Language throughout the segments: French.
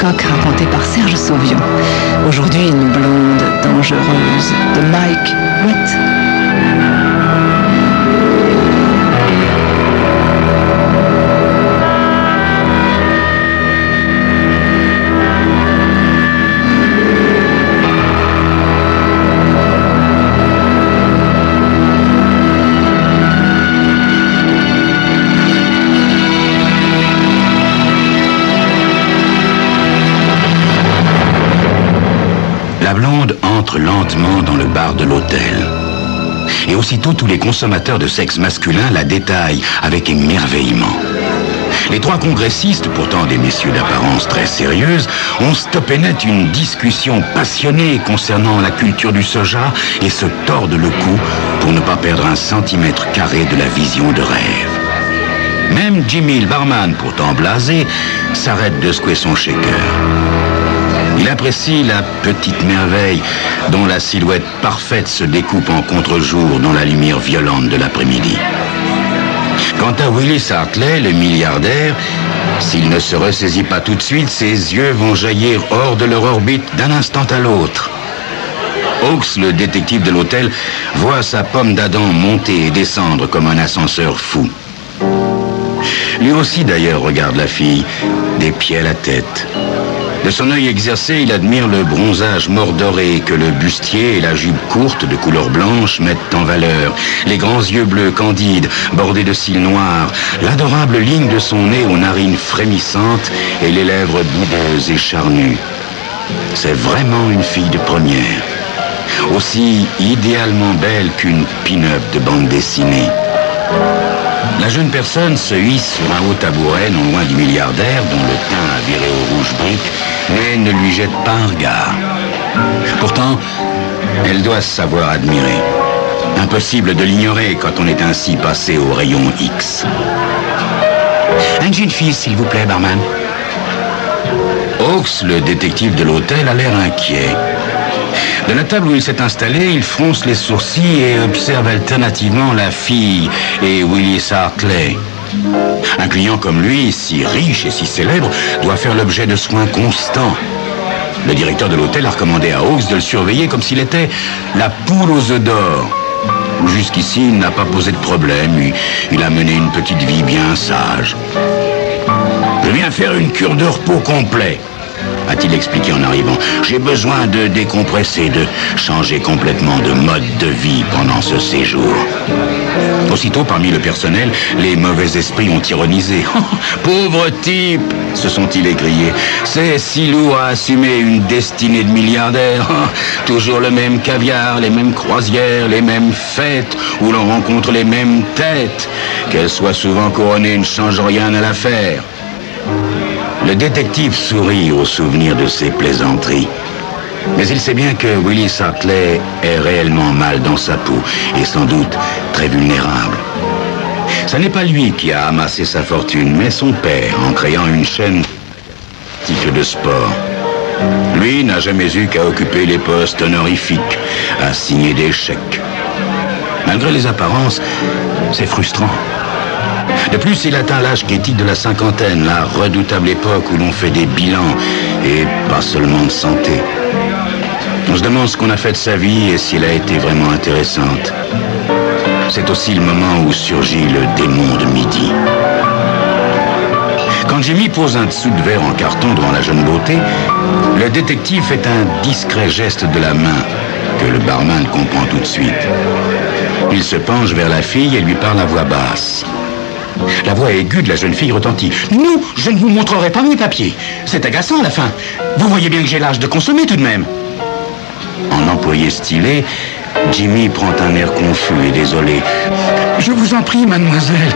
Hitchcock raconté par Serge Sauvion. Aujourd'hui, une blonde dangereuse de Mike White. La blonde entre lentement dans le bar de l'hôtel. Et aussitôt, tous les consommateurs de sexe masculin la détaillent avec émerveillement. Les trois congressistes, pourtant des messieurs d'apparence très sérieuse, ont stoppé net une discussion passionnée concernant la culture du soja et se tordent le cou pour ne pas perdre un centimètre carré de la vision de rêve. Même Jimmy, le barman, pourtant blasé, s'arrête de secouer son shaker. Il apprécie la petite merveille dont la silhouette parfaite se découpe en contre-jour dans la lumière violente de l'après-midi. Quant à Willis Hartley, le milliardaire, s'il ne se ressaisit pas tout de suite, ses yeux vont jaillir hors de leur orbite d'un instant à l'autre. Hawks, le détective de l'hôtel, voit sa pomme d'Adam monter et descendre comme un ascenseur fou. Lui aussi, d'ailleurs, regarde la fille, des pieds à la tête. De son œil exercé, il admire le bronzage mordoré que le bustier et la jupe courte de couleur blanche mettent en valeur, les grands yeux bleus candides, bordés de cils noirs, l'adorable ligne de son nez aux narines frémissantes et les lèvres boudeuses et charnues. C'est vraiment une fille de première, aussi idéalement belle qu'une pin-up de bande dessinée. La jeune personne se hisse sur un haut tabouret non loin du milliardaire dont le teint a viré au rouge brique, mais ne lui jette pas un regard. Pourtant, elle doit se savoir admirer. Impossible de l'ignorer quand on est ainsi passé au rayon X. Un gin fizz, s'il vous plaît, barman. Hawks, le détective de l'hôtel, a l'air inquiet. De la table où il s'est installé, il fronce les sourcils et observe alternativement la fille et Willis Hartley. Un client comme lui, si riche et si célèbre, doit faire l'objet de soins constants. Le directeur de l'hôtel a recommandé à Hawks de le surveiller comme s'il était la poule aux œufs d'or. Jusqu'ici, il n'a pas posé de problème. Il a mené une petite vie bien sage. Je viens faire une cure de repos complet, a-t-il expliqué en arrivant. J'ai besoin de décompresser, de changer complètement de mode de vie pendant ce séjour. Aussitôt, parmi le personnel, les mauvais esprits ont ironisé. Oh, pauvre type, se sont-ils écriés. C'est si lourd à assumer une destinée de milliardaire. Oh, toujours le même caviar, les mêmes croisières, les mêmes fêtes, où l'on rencontre les mêmes têtes. Qu'elles soient souvent couronnées ne change rien à l'affaire. Le détective sourit au souvenir de ces plaisanteries. Mais il sait bien que Willis Hartley est réellement mal dans sa peau et sans doute très vulnérable. Ce n'est pas lui qui a amassé sa fortune, mais son père en créant une chaîne de sport. Lui n'a jamais eu qu'à occuper les postes honorifiques, à signer des chèques. Malgré les apparences, c'est frustrant. De plus, il atteint l'âge critique de la cinquantaine, la redoutable époque où l'on fait des bilans, et pas seulement de santé. On se demande ce qu'on a fait de sa vie et si elle a été vraiment intéressante. C'est aussi le moment où surgit le démon de midi. Quand Jimmy pose un dessous de verre en carton devant la jeune beauté, le détective fait un discret geste de la main que le barman comprend tout de suite. Il se penche vers la fille et lui parle à voix basse. La voix aiguë de la jeune fille retentit. « Non, je ne vous montrerai pas mes papiers. C'est agaçant à la fin. Vous voyez bien que j'ai l'âge de consommer tout de même. » En employé stylé, Jimmy prend un air confus et désolé. « Je vous en prie, mademoiselle,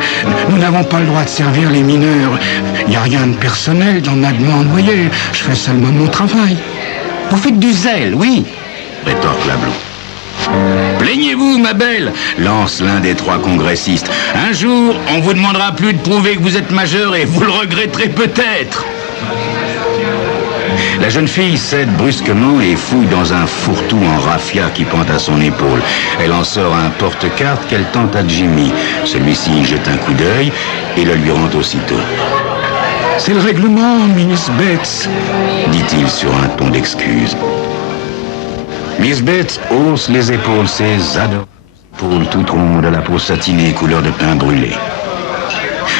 nous n'avons pas le droit de servir les mineurs. Il n'y a rien de personnel dans ma demande, voyez. Je fais seulement mon travail. »« Vous faites du zèle, oui, » rétorque la blonde. « Plaignez-vous, ma belle, lance l'un des trois congressistes. Un jour, on vous demandera plus de prouver que vous êtes majeur et vous le regretterez peut-être. » La jeune fille cède brusquement et fouille dans un fourre-tout en raffia qui pend à son épaule. Elle en sort un porte-carte qu'elle tente à Jimmy. Celui-ci y jette un coup d'œil et le lui rend aussitôt. C'est le règlement, Miss Bates, dit-il sur un ton d'excuse. Miss Bates hausse les épaules, ses adorables épaules toutes rondes à la peau satinée couleur de pain brûlé.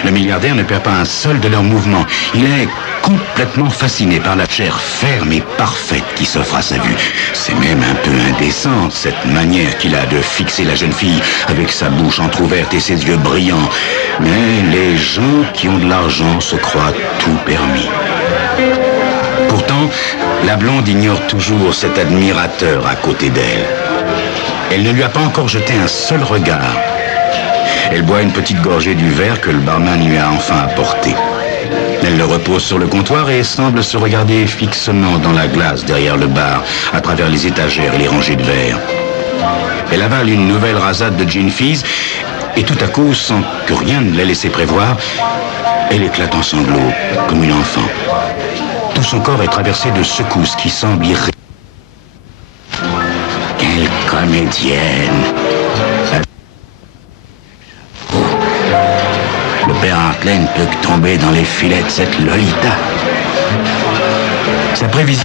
Le milliardaire ne perd pas un seul de leurs mouvements. Il est complètement fasciné par la chair ferme et parfaite qui s'offre à sa vue. C'est même un peu indécent, cette manière qu'il a de fixer la jeune fille avec sa bouche entrouverte et ses yeux brillants. Mais les gens qui ont de l'argent se croient tout permis. Pourtant, la blonde ignore toujours cet admirateur à côté d'elle. Elle ne lui a pas encore jeté un seul regard. Elle boit une petite gorgée du verre que le barman lui a enfin apporté. Elle le repose sur le comptoir et semble se regarder fixement dans la glace derrière le bar, à travers les étagères et les rangées de verres. Elle avale une nouvelle rasade de gin fizz et tout à coup, sans que rien ne l'ait laissé prévoir, elle éclate en sanglots, comme une enfant. Tout son corps est traversé de secousses qui semblent irréelles. Quelle comédienne! Le père Hartley ne peut que tomber dans les filets de cette Lolita. Sa prévision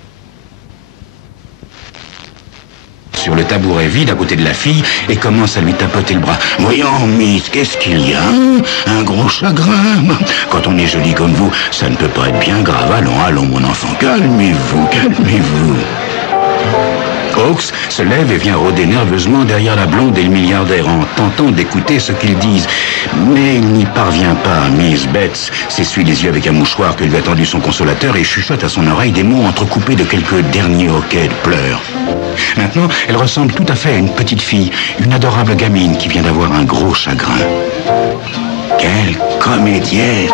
sur le tabouret vide à côté de la fille et commence à lui tapoter le bras. « Voyons, Miss, qu'est-ce qu'il y a? Un gros chagrin. Quand on est joli comme vous, ça ne peut pas être bien grave. Allons, allons, mon enfant, calmez-vous, calmez-vous. » Hawks se lève et vient rôder nerveusement derrière la blonde et le milliardaire en tentant d'écouter ce qu'ils disent. Mais il n'y parvient pas. Miss Bates s'essuie les yeux avec un mouchoir que lui a tendu son consolateur et chuchote à son oreille des mots entrecoupés de quelques derniers hoquets de pleurs. Maintenant, elle ressemble tout à fait à une petite fille, une adorable gamine qui vient d'avoir un gros chagrin. Quelle comédienne,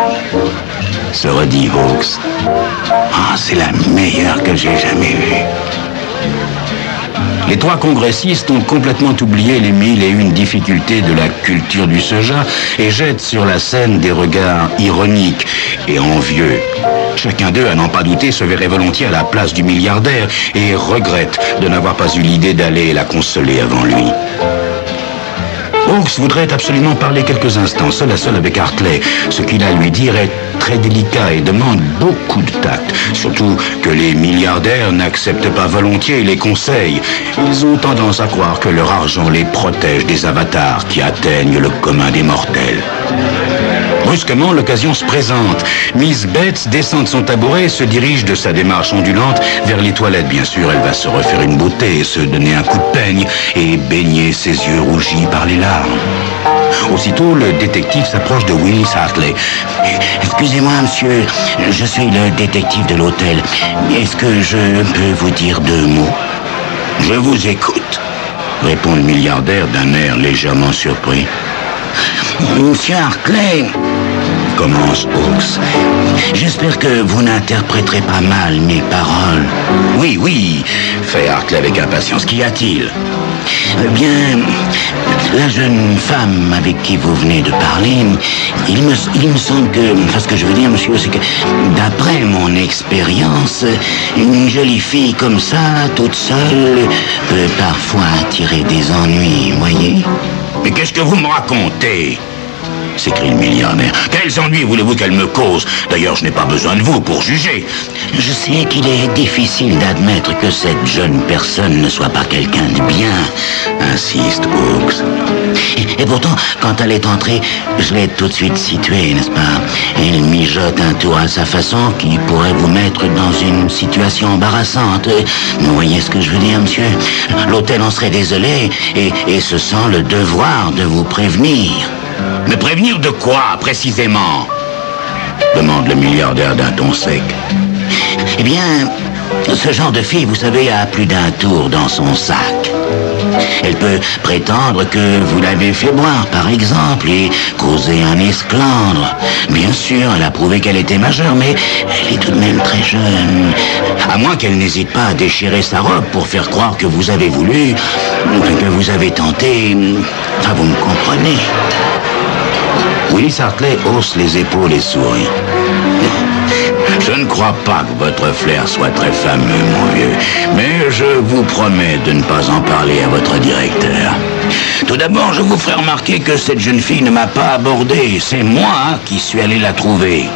se redit Hawks. Ah, c'est la meilleure que j'ai jamais vue. Les trois congressistes ont complètement oublié les 1001 difficultés de la culture du soja et jettent sur la scène des regards ironiques et envieux. Chacun d'eux, à n'en pas douter, se verrait volontiers à la place du milliardaire et regrette de n'avoir pas eu l'idée d'aller la consoler avant lui. Hawks voudrait absolument parler quelques instants, seul à seul avec Hartley. Ce qu'il a à lui dire est très délicat et demande beaucoup de tact. Surtout que les milliardaires n'acceptent pas volontiers les conseils. Ils ont tendance à croire que leur argent les protège des avatars qui atteignent le commun des mortels. Brusquement, l'occasion se présente. Miss Bates descend de son tabouret et se dirige de sa démarche ondulante vers les toilettes. Bien sûr, elle va se refaire une beauté, se donner un coup de peigne et baigner ses yeux rougis par les larmes. Aussitôt, le détective s'approche de Willis Hartley. « Excusez-moi, monsieur, je suis le détective de l'hôtel. Est-ce que je peux vous dire 2 mots ?»« Je vous écoute », répond le milliardaire d'un air légèrement surpris. « Monsieur Hartley, » commence Hawks, « j'espère que vous n'interpréterez pas mal mes paroles. »« Oui, oui, » fait Hartley avec impatience. « Qu'y a-t-il » ? Eh bien, la jeune femme avec qui vous venez de parler, il me semble que... Enfin, ce que je veux dire, monsieur, c'est que, d'après mon expérience, une jolie fille comme ça, toute seule, peut parfois attirer des ennuis, voyez ? Mais qu'est-ce que vous me racontez ? S'écrie le milliardaire. Quels ennuis voulez-vous qu'elle me cause? D'ailleurs, je n'ai pas besoin de vous pour juger. Je sais qu'il est difficile d'admettre que cette jeune personne ne soit pas quelqu'un de bien, insiste Hawks. Et pourtant, quand elle est entrée, je l'ai tout de suite située, n'est-ce pas? Elle mijote un tour à sa façon qui pourrait vous mettre dans une situation embarrassante. Vous voyez ce que je veux dire, monsieur? L'hôtel en serait désolé et se sent le devoir de vous prévenir. Me prévenir de quoi, précisément? Demande le milliardaire d'un ton sec. Eh bien, ce genre de fille, vous savez, a plus d'un tour dans son sac. Elle peut prétendre que vous l'avez fait boire, par exemple, et causer un esclandre. Bien sûr, elle a prouvé qu'elle était majeure, mais elle est tout de même très jeune. À moins qu'elle n'hésite pas à déchirer sa robe pour faire croire que vous avez voulu, que vous avez tenté. Enfin, vous me comprenez. Willis Hartley hausse les épaules et sourit. Je ne crois pas que votre flair soit très fameux, mon vieux, mais je vous promets de ne pas en parler à votre directeur. Tout d'abord, je vous ferai remarquer que cette jeune fille ne m'a pas abordé. C'est moi qui suis allé la trouver.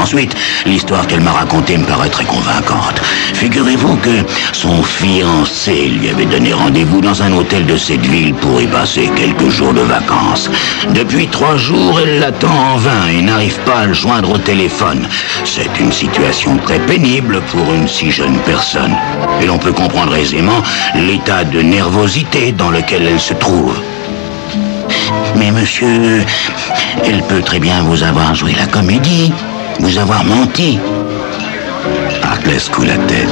Ensuite, l'histoire qu'elle m'a racontée me paraît très convaincante. Figurez-vous que son fiancé lui avait donné rendez-vous dans un hôtel de cette ville pour y passer quelques jours de vacances. Depuis 3 jours, elle l'attend en vain et n'arrive pas à le joindre au téléphone. C'est une situation très pénible pour une si jeune personne. Et l'on peut comprendre aisément l'état de nervosité dans lequel elle se trouve. Mais monsieur, elle peut très bien vous avoir joué la comédie, vous avoir menti. Hartley secoue la tête.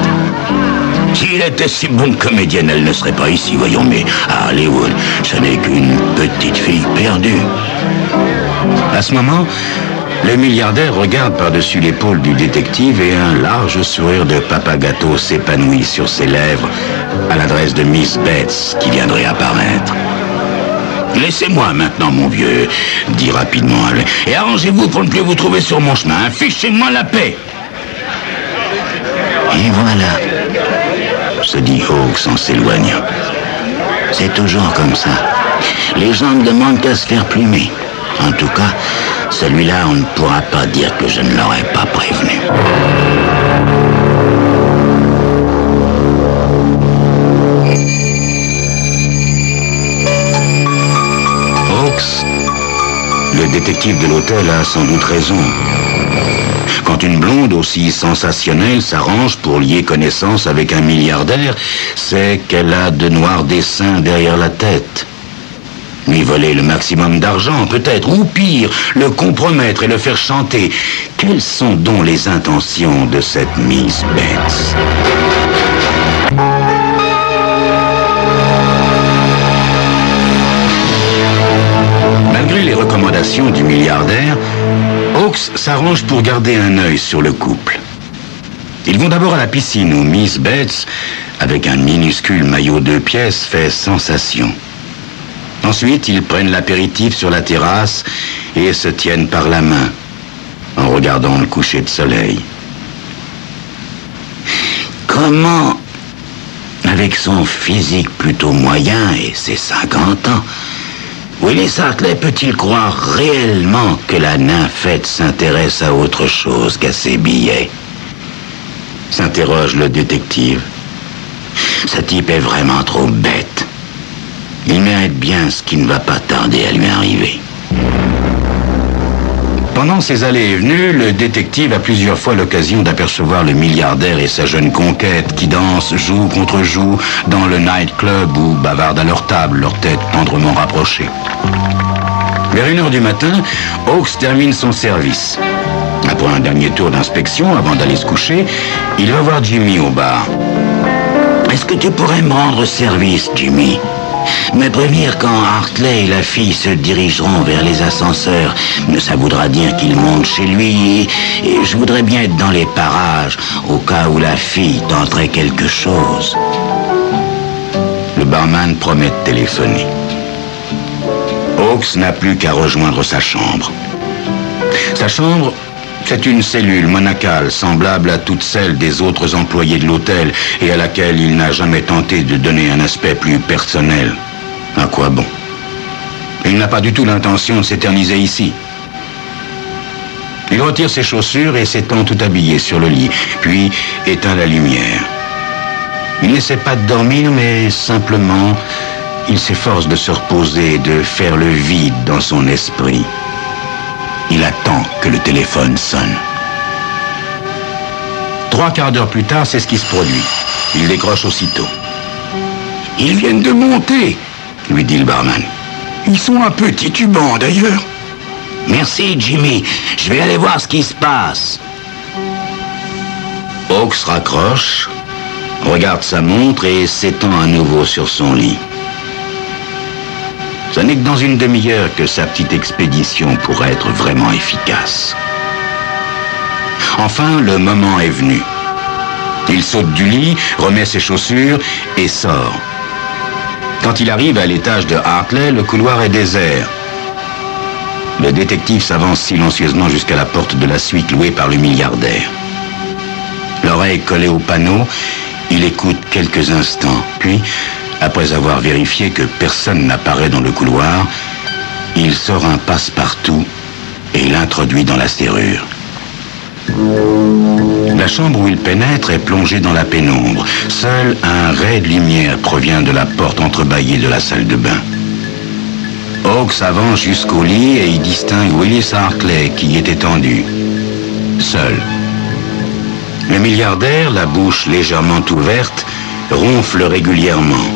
S'il était si bonne comédienne, elle ne serait pas ici, voyons, mais à Hollywood, ce n'est qu'une petite fille perdue. À ce moment, le milliardaire regarde par-dessus l'épaule du détective et un large sourire de papa gâteau s'épanouit sur ses lèvres à l'adresse de Miss Bates qui viendrait apparaître. Laissez-moi maintenant, mon vieux, dit rapidement Hartley, et arrangez-vous pour ne plus vous trouver sur mon chemin. Fichez-moi la paix. Et voilà, se dit Hawks en s'éloignant. C'est toujours comme ça. Les gens ne demandent qu'à se faire plumer. En tout cas, celui-là, on ne pourra pas dire que je ne l'aurais pas prévenu. Le détective de l'hôtel a sans doute raison. Quand une blonde aussi sensationnelle s'arrange pour lier connaissance avec un milliardaire, c'est qu'elle a de noirs desseins derrière la tête. Lui voler le maximum d'argent, peut-être, ou pire, le compromettre et le faire chanter. Quelles sont donc les intentions de cette Miss Bates ? Malgré les recommandations du milliardaire, Hawks s'arrange pour garder un œil sur le couple. Ils vont d'abord à la piscine où Miss Bates, avec un minuscule maillot 2 pièces, fait sensation. Ensuite, ils prennent l'apéritif sur la terrasse et se tiennent par la main en regardant le coucher de soleil. Comment, avec son physique plutôt moyen et ses 50 ans, Willis Hartley peut-il croire réellement que la nymphette s'intéresse à autre chose qu'à ses billets ? S'interroge le détective. Ce type est vraiment trop bête. Il mérite bien ce qui ne va pas tarder à lui arriver. Pendant ses allées et venues, le détective a plusieurs fois l'occasion d'apercevoir le milliardaire et sa jeune conquête qui dansent joue contre joue dans le nightclub ou bavardent à leur table, leurs têtes tendrement rapprochées. Vers 1h du matin, Hawks termine son service. Après un dernier tour d'inspection, avant d'aller se coucher, il va voir Jimmy au bar. « Est-ce que tu pourrais me rendre service, Jimmy ? Me prévenir quand Hartley et la fille se dirigeront vers les ascenseurs. Ça voudra dire qu'ils montent chez lui et je voudrais bien être dans les parages au cas où la fille tenterait quelque chose. » Le barman promet de téléphoner. Hawks n'a plus qu'à rejoindre sa chambre. Sa chambre, c'est une cellule monacale semblable à toutes celles des autres employés de l'hôtel et à laquelle il n'a jamais tenté de donner un aspect plus personnel. À quoi bon ? Il n'a pas du tout l'intention de s'éterniser ici. Il retire ses chaussures et s'étend tout habillé sur le lit, puis éteint la lumière. Il n'essaie pas de dormir, mais simplement, il s'efforce de se reposer, de faire le vide dans son esprit. Il attend que le téléphone sonne. 3 quarts d'heure plus tard, c'est ce qui se produit. Il décroche aussitôt. « Ils viennent de monter !» lui dit le barman. « Ils sont un peu titubants, d'ailleurs. »« Merci, Jimmy. Je vais aller voir ce qui se passe. » Hawks raccroche, regarde sa montre et s'étend à nouveau sur son lit. Ce n'est que dans une demi-heure que sa petite expédition pourrait être vraiment efficace. Enfin, le moment est venu. Il saute du lit, remet ses chaussures et sort. Quand il arrive à l'étage de Hartley, le couloir est désert. Le détective s'avance silencieusement jusqu'à la porte de la suite louée par le milliardaire. L'oreille collée au panneau, il écoute quelques instants, puis, après avoir vérifié que personne n'apparaît dans le couloir, il sort un passe-partout et l'introduit dans la serrure. La chambre où il pénètre est plongée dans la pénombre. Seul un ray de lumière provient de la porte entrebâillée de la salle de bain. Hawks avance jusqu'au lit et y distingue Willis Hartley qui y est étendu. Seul. Le milliardaire, la bouche légèrement ouverte, ronfle régulièrement.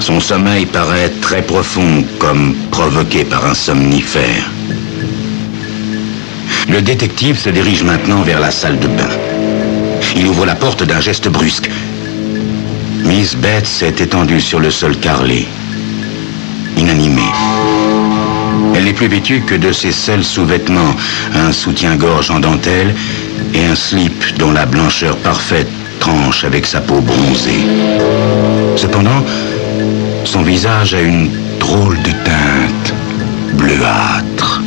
Son sommeil paraît très profond, comme provoqué par un somnifère. Le détective se dirige maintenant vers la salle de bain. Il ouvre la porte d'un geste brusque. Miss Betts est étendue sur le sol carrelé, inanimée. Elle n'est plus vêtue que de ses seuls sous-vêtements, un soutien-gorge en dentelle et un slip dont la blancheur parfaite tranche avec sa peau bronzée. Cependant, son visage a une drôle de teinte bleuâtre.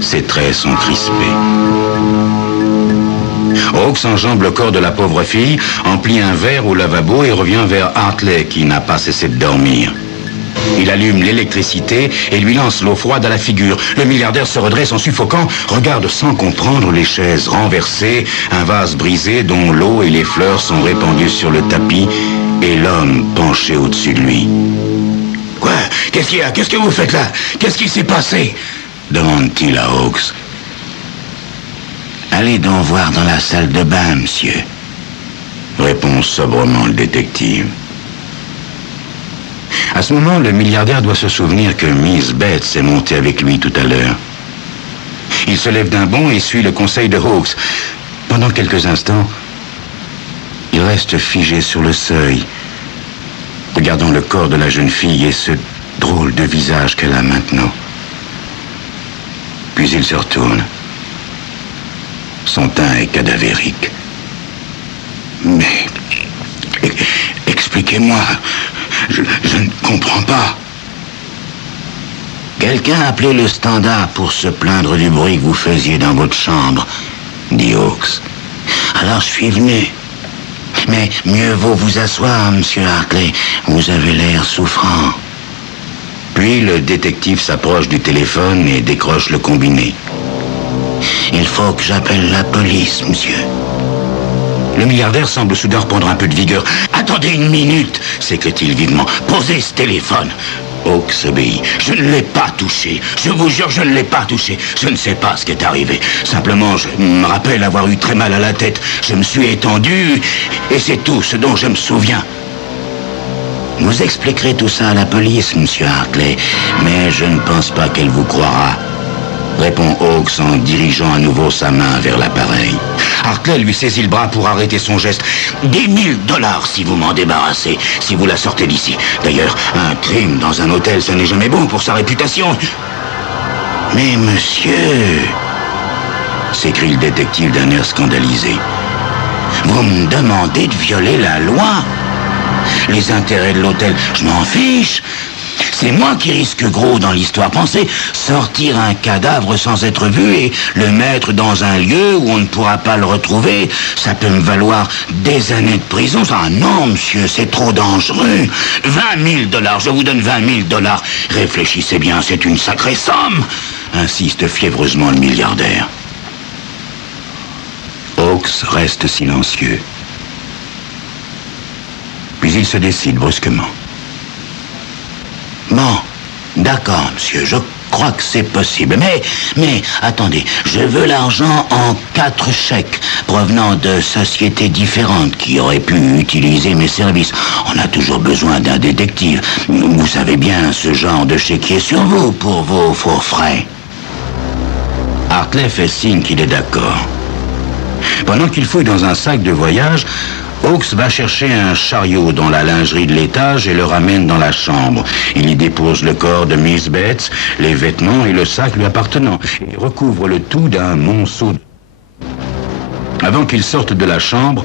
Ses traits sont crispés. Hawks enjambe le corps de la pauvre fille, emplit un verre au lavabo et revient vers Hartley qui n'a pas cessé de dormir. Il allume l'électricité et lui lance l'eau froide à la figure. Le milliardaire se redresse en suffoquant, regarde sans comprendre les chaises renversées, un vase brisé dont l'eau et les fleurs sont répandues sur le tapis et l'homme penché au-dessus de lui. Quoi? Qu'est-ce qu'il y a? Qu'est-ce que vous faites là? Qu'est-ce qui s'est passé? Demande-t-il à Hawks. Allez donc voir dans la salle de bain, monsieur, répond sobrement le détective. À ce moment, le milliardaire doit se souvenir que Miss Betts est montée avec lui tout à l'heure. Il se lève d'un bond et suit le conseil de Hawks. Pendant quelques instants, il reste figé sur le seuil, regardant le corps de la jeune fille et ce drôle de visage qu'elle a maintenant. Puis il se retourne. Son teint est cadavérique. Mais... expliquez-moi, je ne comprends pas. Quelqu'un a appelé le standard pour se plaindre du bruit que vous faisiez dans votre chambre, dit Hawks. Alors je suis venu. Mais mieux vaut vous asseoir, monsieur Hartley. Vous avez l'air souffrant. Puis le détective s'approche du téléphone et décroche le combiné. Il faut que j'appelle la police, monsieur. Le milliardaire semble soudain reprendre un peu de vigueur. « Attendez une minute !» s'écrie-t-il vivement. « Posez ce téléphone !» Hawks obéit. « Je ne l'ai pas touché. Je vous jure, je ne l'ai pas touché. Je ne sais pas ce qui est arrivé. Simplement, je me rappelle avoir eu très mal à la tête. Je me suis étendu et c'est tout ce dont je me souviens. » Vous expliquerez tout ça à la police, monsieur Hartley, mais je ne pense pas qu'elle vous croira, répond Hawks en dirigeant à nouveau sa main vers l'appareil. Hartley lui saisit le bras pour arrêter son geste. « 10 000 $ si vous m'en débarrassez, si vous la sortez d'ici. D'ailleurs, un crime dans un hôtel, ce n'est jamais bon pour sa réputation. » « Mais monsieur, » s'écrie le détective d'un air scandalisé, « vous me demandez de violer la loi? Les intérêts de l'hôtel, je m'en fiche. C'est moi qui risque gros dans l'histoire. Pensez, sortir un cadavre sans être vu et le mettre dans un lieu où on ne pourra pas le retrouver, ça peut me valoir des années de prison. Ah non, monsieur, c'est trop dangereux. 20 000 $, je vous donne 20 000 $. Réfléchissez bien, c'est une sacrée somme, insiste fiévreusement le milliardaire. Hawks reste silencieux. Puis il se décide brusquement. Bon, d'accord, monsieur, je crois que c'est possible. Mais, attendez, je veux l'argent en 4 chèques provenant de sociétés différentes qui auraient pu utiliser mes services. On a toujours besoin d'un détective. Vous savez bien, ce genre de chéquier sur vous pour vos faux frais. Hartley fait signe qu'il est d'accord. Pendant qu'il fouille dans un sac de voyage, Hawks va chercher un chariot dans la lingerie de l'étage et le ramène dans la chambre. Il y dépose le corps de Miss Betts, les vêtements et le sac lui appartenant, et recouvre le tout d'un monceau. Avant qu'il sorte de la chambre,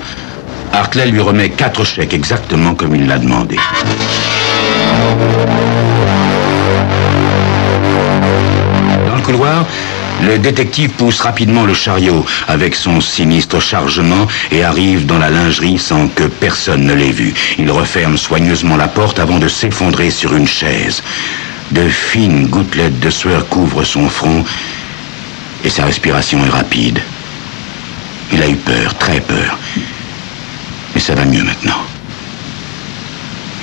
Hartley lui remet 4 chèques, exactement comme il l'a demandé. Dans le couloir, le détective pousse rapidement le chariot avec son sinistre chargement et arrive dans la lingerie sans que personne ne l'ait vu. Il referme soigneusement la porte avant de s'effondrer sur une chaise. De fines gouttelettes de sueur couvrent son front et sa respiration est rapide. Il a eu peur, très peur. Mais ça va mieux maintenant.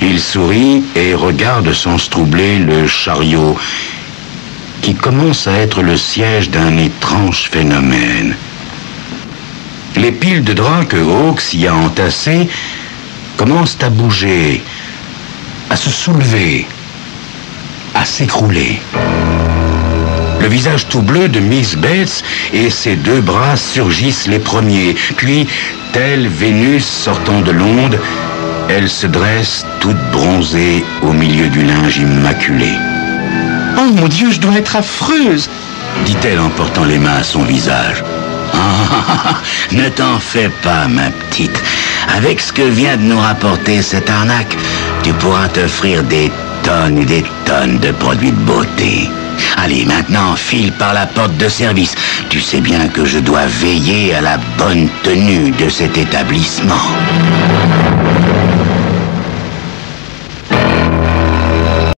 Il sourit et regarde sans se troubler le chariot qui commence à être le siège d'un étrange phénomène. Les piles de draps que Hawks y a entassées commencent à bouger, à se soulever, à s'écrouler. Le visage tout bleu de Miss Bates et ses deux bras surgissent les premiers. Puis, telle Vénus sortant de l'onde, elle se dresse toute bronzée au milieu du linge immaculé. « Oh mon Dieu, je dois être affreuse !» dit-elle en portant les mains à son visage. Ah, ne t'en fais pas, ma petite. Avec ce que vient de nous rapporter cette arnaque, tu pourras t'offrir des tonnes et des tonnes de produits de beauté. Allez, maintenant, file par la porte de service. Tu sais bien que je dois veiller à la bonne tenue de cet établissement.